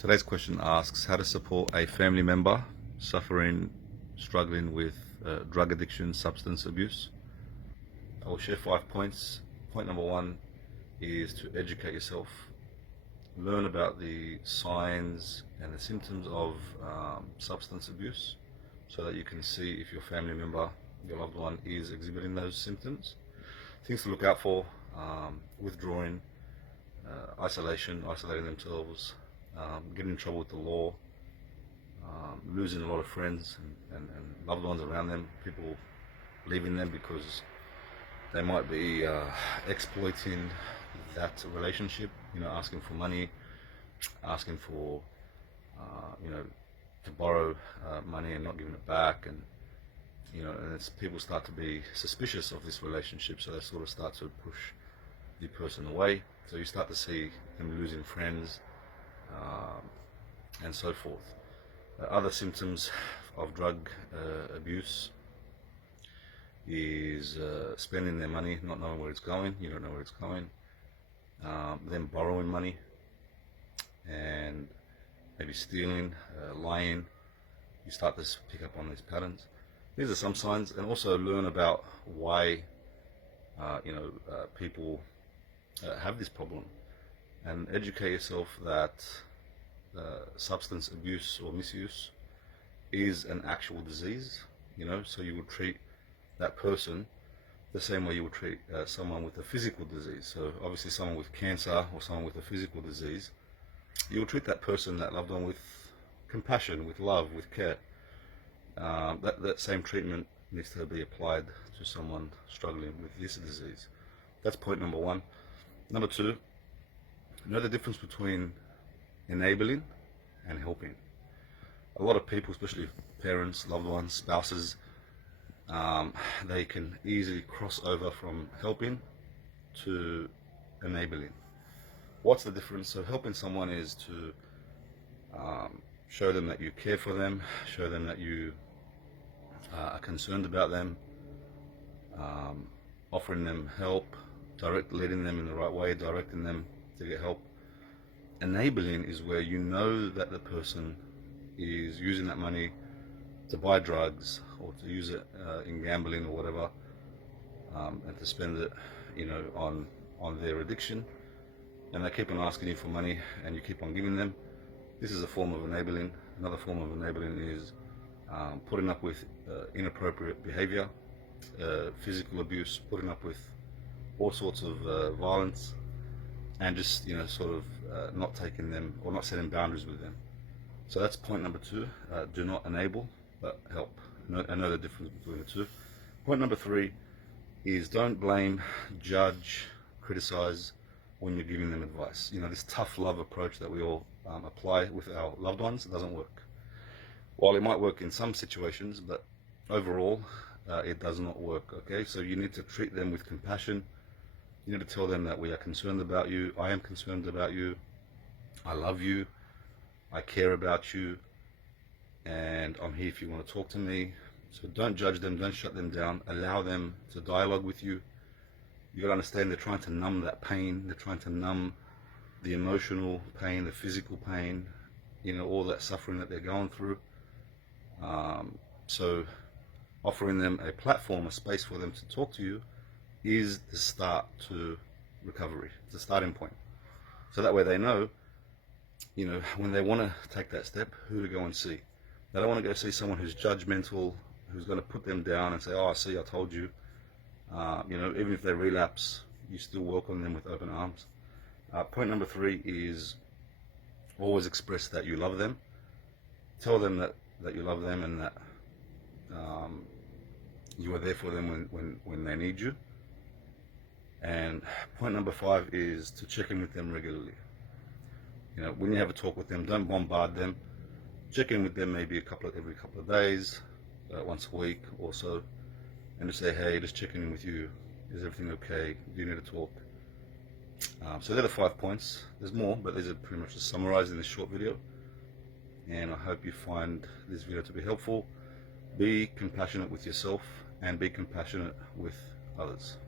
Today's question asks how to support a family member struggling with drug addiction, substance abuse. I will share 5 points. Point number one is to educate yourself. Learn about the signs and the symptoms of substance abuse so that you can see if your family member, your loved one, is exhibiting those symptoms. Things to look out for: withdrawing, isolating themselves, getting in trouble with the law, losing a lot of friends and loved ones around them, people leaving them because they might be exploiting that relationship, asking for money, asking for, to borrow money and not giving it back, and people start to be suspicious of this relationship, so they sort of start to push the person away. So you start to see them losing friends, and so forth. Other symptoms of drug abuse is spending their money, not knowing where it's going. You don't know where it's going. Them borrowing money and maybe stealing, lying. You start to pick up on these patterns. These are some signs, and also learn about why people have this problem, and educate yourself that substance abuse or misuse is an actual disease. So you would treat that person the same way you would treat someone with a physical disease. So obviously someone with cancer or someone with a physical disease, you will treat that person, that loved one, with compassion, with love, with care. That same treatment needs to be applied to someone struggling with this disease. That's point number one. Number two, know the difference between enabling and helping. A lot of people, especially parents, loved ones, spouses, they can easily cross over from helping to enabling. What's the difference? So helping someone is to show them that you care for them, show them that you are concerned about them, offering them help, leading them in the right way, directing them to get help. Enabling is where you know that the person is using that money to buy drugs or to use it in gambling or whatever, and to spend it, on their addiction, and they keep on asking you for money and you keep on giving them. This is a form of enabling. Another form of enabling is putting up with inappropriate behavior, physical abuse, putting up with all sorts of violence, and just not taking them or not setting boundaries with them. So that's point number two. Do not enable, but help. I know the difference between the two. Point number three is don't blame, judge, criticize when you're giving them advice. This tough love approach that we all apply with our loved ones doesn't work. While it might work in some situations, but overall it does not work. Okay, so you need to treat them with compassion. You need to tell them that we are concerned about you. I am concerned about you. I love you. I care about you. And I'm here if you want to talk to me. So don't judge them. Don't shut them down. Allow them to dialogue with you. You got to understand they're trying to numb that pain. They're trying to numb the emotional pain, the physical pain, all that suffering that they're going through. So offering them a platform, a space for them to talk to you, is the start to recovery. It's the starting point. So that way they know, when they want to take that step, who to go and see. They don't want to go see someone who's judgmental, who's going to put them down and say, "Oh, see, I told you." Even if they relapse, you still welcome them with open arms. Point number three is always express that you love them. Tell them that you love them and that you are there for them when they need you. And point number five is to check in with them regularly. When you have a talk with them, don't bombard them. Check in with them maybe every couple of days, once a week or so, and just say, "Hey, just checking in with you. Is everything okay? Do you need to talk?" So they're the 5 points. There's more, but these are pretty much just summarized in this short video. And I hope you find this video to be helpful. Be compassionate with yourself and be compassionate with others.